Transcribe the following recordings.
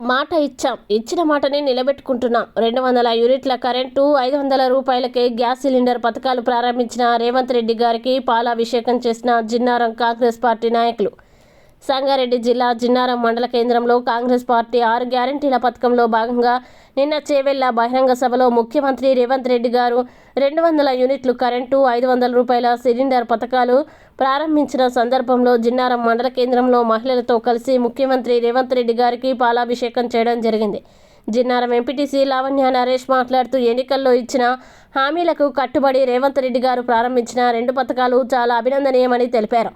మాట ఇచ్చిన మాటని నిలబెట్టుకుంటున్నాం. 200 యూనిట్ల కరెంటు, 500 రూపాయలకే గ్యాస్ సిలిండర్ పథకాలు ప్రారంభించిన రేవంత్ రెడ్డి గారికి పాలాభిషేకం చేసిన జిన్నారం కాంగ్రెస్ పార్టీ నాయకులు. సంగారెడ్డి జిల్లా జిన్నారం మండల కేంద్రంలో కాంగ్రెస్ పార్టీ 6 గ్యారంటీల పథకంలో భాగంగా నిన్న చేవెళ్ల బహిరంగ సభలో ముఖ్యమంత్రి రేవంత్ రెడ్డి గారు 200 యూనిట్లు కరెంటు, 500 రూపాయల సిలిండర్ పథకాలు ప్రారంభించిన సందర్భంలో జిన్నారం మండల కేంద్రంలో మహిళలతో కలిసి ముఖ్యమంత్రి రేవంత్ రెడ్డి గారికి పాలాభిషేకం చేయడం జరిగింది. జిన్నారం ఎంపీటీసీ లావణ్య నరేష్ మాట్లాడుతూ ఎన్నికల్లో ఇచ్చిన హామీలకు కట్టుబడి రేవంత్ రెడ్డి గారు ప్రారంభించిన 2 పథకాలు చాలా అభినందనీయమని తెలిపారు.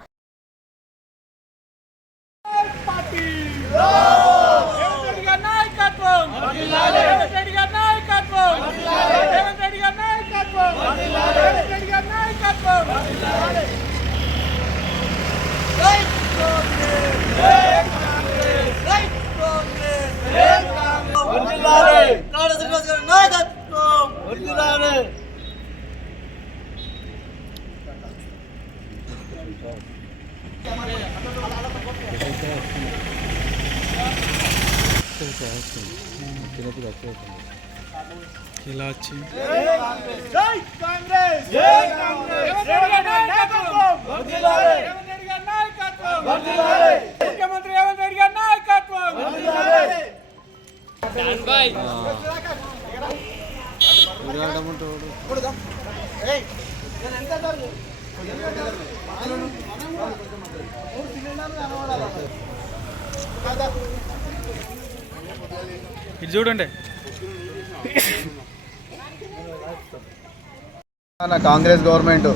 ముఖ్యమంత్రి రేవంత్ రెడ్డి గారి నాయకత్వం. ఇది చూడండి. కాంగ్రెస్ గవర్నమెంట్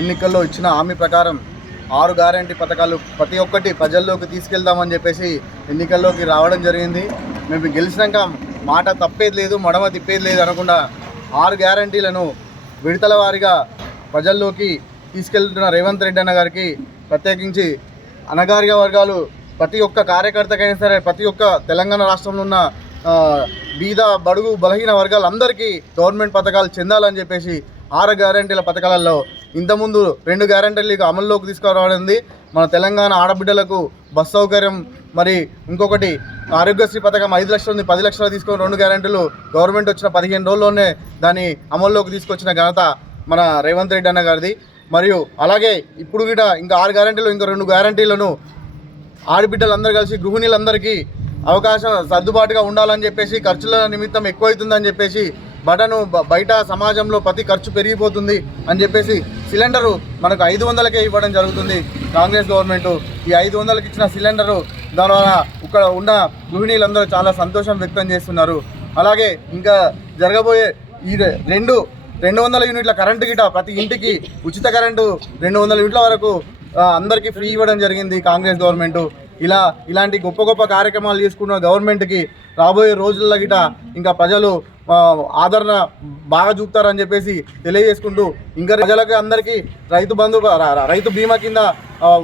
ఎన్నికల్లో ఇచ్చిన హామీ ప్రకారం 6 గ్యారంటీ పథకాలు ప్రతి ఒక్కటి ప్రజల్లోకి తీసుకెళ్దామని చెప్పేసి ఎన్నికల్లోకి రావడం జరిగింది. మేము గెలిచినాక మాట తప్పేది లేదు, మడమ తిప్పేది లేదు అనకుండా 6 గ్యారంటీలను విడతల వారీగా ప్రజల్లోకి తీసుకెళ్తున్న రేవంత్ రెడ్డి అన్న గారికి ప్రత్యేకించి అణగారిన వర్గాలు ప్రతి ఒక్క కార్యకర్తకైనా సరే, ప్రతి ఒక్క తెలంగాణ రాష్ట్రంలో ఉన్న బీద బడుగు బలహీన వర్గాలందరికీ గవర్నమెంట్ పథకాలు చెందాలని చెప్పేసి 6 గ్యారంటీల పథకాలలో ఇంతకుముందు 2 గ్యారంటీలు అమల్లోకి తీసుకురావడింది. మన తెలంగాణ ఆడబిడ్డలకు బస్ సౌకర్యం, మరి ఇంకొకటి ఆరోగ్యశ్రీ పథకం 5 లక్షల నుంచి 10 లక్షలు తీసుకొని 2 గ్యారంటీలు గవర్నమెంట్ వచ్చిన 15 రోజుల్లోనే దాన్ని అమల్లోకి తీసుకొచ్చిన ఘనత మన రేవంత్ రెడ్డి అన్న గారిది. మరియు అలాగే ఇప్పుడు కూడా ఇంకా 6 గ్యారంటీలు, ఇంకా 2 గ్యారంటీలను ఆడబిడ్డలందరూ కలిసి గృహిణీలందరికీ అవకాశం సర్దుబాటుగా ఉండాలని చెప్పేసి, ఖర్చుల నిమిత్తం ఎక్కువైతుందని చెప్పేసి, బయట సమాజంలో ప్రతి ఖర్చు పెరిగిపోతుంది అని చెప్పేసి సిలిండరు మనకు 500కే ఇవ్వడం జరుగుతుంది కాంగ్రెస్ గవర్నమెంట్. ఈ 500కి ఇచ్చిన సిలిండరు దానివల్ల ఇక్కడ ఉన్న గృహిణీలందరూ చాలా సంతోషం వ్యక్తం చేస్తున్నారు. అలాగే ఇంకా జరగబోయే ఈ 200 యూనిట్ల కరెంటు గిట ప్రతి ఇంటికి ఉచిత కరెంటు 200 యూనిట్ల వరకు అందరికీ ఫ్రీ ఇవ్వడం జరిగింది కాంగ్రెస్ గవర్నమెంట్. ఇలాంటి గొప్ప గొప్ప కార్యక్రమాలు చేసుకున్న గవర్నమెంట్కి రాబోయే రోజుల్లో గిట ఇంకా ప్రజలు ఆదరణ బాగా చూపుతారని చెప్పేసి తెలియజేసుకుంటూ, ఇంకా ప్రజలకి అందరికీ రైతు బీమా కింద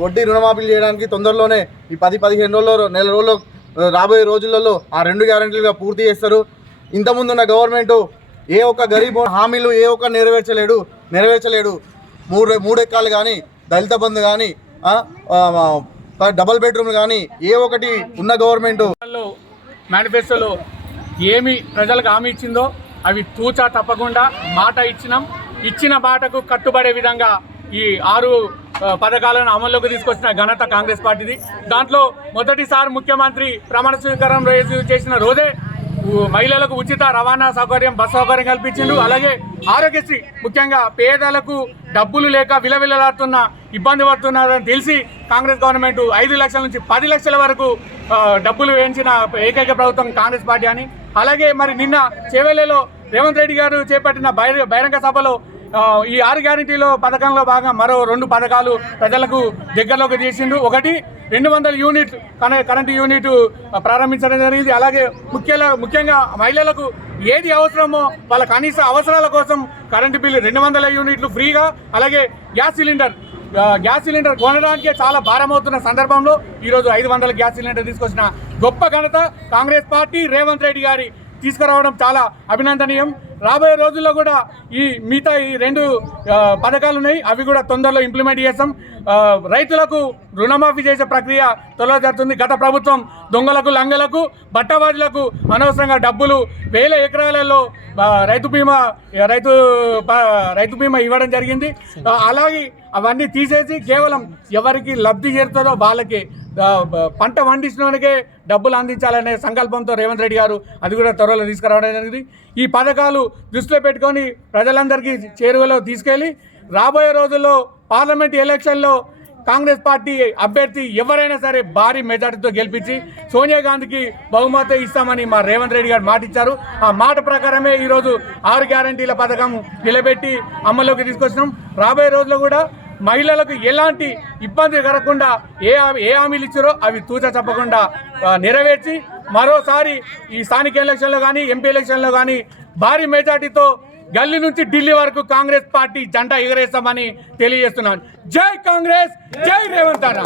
వడ్డీ రుణమాఫీలు చేయడానికి తొందరలోనే ఈ 10-15 రోజుల్లో, నెల రోజుల్లో, రాబోయే రోజులలో ఆ 2 గ్యారెంటీలుగా పూర్తి చేస్తారు. ఇంతకుముందున్న గవర్నమెంట్ ఏ ఒక్క గరీబ్ హామీలు ఏ ఒక్క నెరవేర్చలేడు. 3 ఎకరాలు కానీ, దళిత బంధు కానీ, డబల్ బెడ్రూమ్లు కానీ ఏ ఒకటి ఉన్న గవర్నమెంట్ మేనిఫెస్టోలో ఏమి ప్రజలకు హామీ ఇచ్చిందో అవి తూచా తప్పకుండా మాట ఇచ్చిన మాటకు కట్టుబడే విధంగా ఈ 6 పథకాలను అమల్లోకి తీసుకొచ్చిన ఘనత కాంగ్రెస్ పార్టీది. దాంట్లో మొదటిసారి ముఖ్యమంత్రి ప్రమాణ స్వీకారం చేసిన రోజే మహిళలకు ఉచిత రవాణా సౌకర్యం, బస్ సౌకర్యం కల్పించిండు. అలాగే ఆరోగ్యశ్రీ, ముఖ్యంగా పేదలకు డబ్బులు లేక విలవిలలాడుతున్న, ఇబ్బంది పడుతున్నారని తెలిసి కాంగ్రెస్ గవర్నమెంట్ 5 లక్షల నుంచి 10 లక్షల వరకు డబ్బులు వేయించిన ఏకైక ప్రభుత్వం కాంగ్రెస్ పార్టీ అని. అలాగే మరి నిన్న చేవెళ్లలో రేవంత్ రెడ్డి గారు చేపట్టిన బహిరంగ సభలో ఈ 6 గ్యారంటీలో పథకంలో భాగంగా మరో 2 పథకాలు ప్రజలకు దగ్గరలోకి చేసిండు. ఒకటి 200 యూనిట్ కరెంటు యూనిట్ ప్రారంభించడం జరిగింది. అలాగే ముఖ్యంగా మహిళలకు ఏది అవసరమో వాళ్ళ కనీస అవసరాల కోసం కరెంటు బిల్లు 200 యూనిట్లు ఫ్రీగా, అలాగే గ్యాస్ సిలిండర్ కొనడానికే చాలా భారం అవుతున్న సందర్భంలో ఈరోజు 500 గ్యాస్ సిలిండర్ తీసుకొచ్చిన గొప్ప ఘనత కాంగ్రెస్ పార్టీ రేవంత్ రెడ్డి గారి తీసుకురావడం చాలా అభినందనీయం. రాబోయే రోజుల్లో కూడా ఈ మిగతా ఈ 2 పథకాలు ఉన్నాయి, అవి కూడా తొందరలో ఇంప్లిమెంట్ చేస్తాం. రైతులకు రుణమాఫీ చేసే ప్రక్రియ త్వరలో జరుగుతుంది. గత ప్రభుత్వం దొంగలకు లంగలకు బట్టబాజులకు అనవసరంగా డబ్బులు 1000 ఎకరాలలో రైతు బీమా ఇవ్వడం జరిగింది. అలాగే అవన్నీ తీసేసి కేవలం ఎవరికి లబ్ధి చేరుతుందో వాళ్ళకి పంట పండించినోనికే డబ్బులు అందించాలనే సంకల్పంతో రేవంత్ రెడ్డి గారు అది కూడా త్వరలో తీసుకురావడం జరిగింది. ఈ పథకాలు దృష్టిలో పెట్టుకొని ప్రజలందరికీ చేరువలో తీసుకెళ్ళి రాబోయే రోజుల్లో పార్లమెంట్ ఎలక్షన్లో కాంగ్రెస్ పార్టీ అభ్యర్థి ఎవరైనా సరే భారీ మెజార్టీతో గెలిపించి సోనియా గాంధీకి బహుమతి ఇస్తామని మా రేవంత్ రెడ్డి గారు మాట ఇచ్చారు. ఆ మాట ప్రకారమే ఈరోజు 6 గ్యారంటీల పథకం నిలబెట్టి అమల్లోకి తీసుకొచ్చినాం. రాబోయే రోజుల్లో కూడా మహిళలకు ఎలాంటి ఇబ్బంది కలగకుండా ఏ హామీలు ఇచ్చారో అవి తూచా తప్పకుండా నెరవేర్చి మరోసారి ఈ స్థానిక ఎలక్షన్లో కానీ ఎంపీ ఎలక్షన్లో కానీ భారీ మెజార్టీతో గల్లీ నుంచి ఢిల్లీ వరకు కాంగ్రెస్ పార్టీ జెండా ఎగరేస్తామని తెలియజేస్తున్నాను. జై కాంగ్రెస్, జై రేవంత్ అన్న.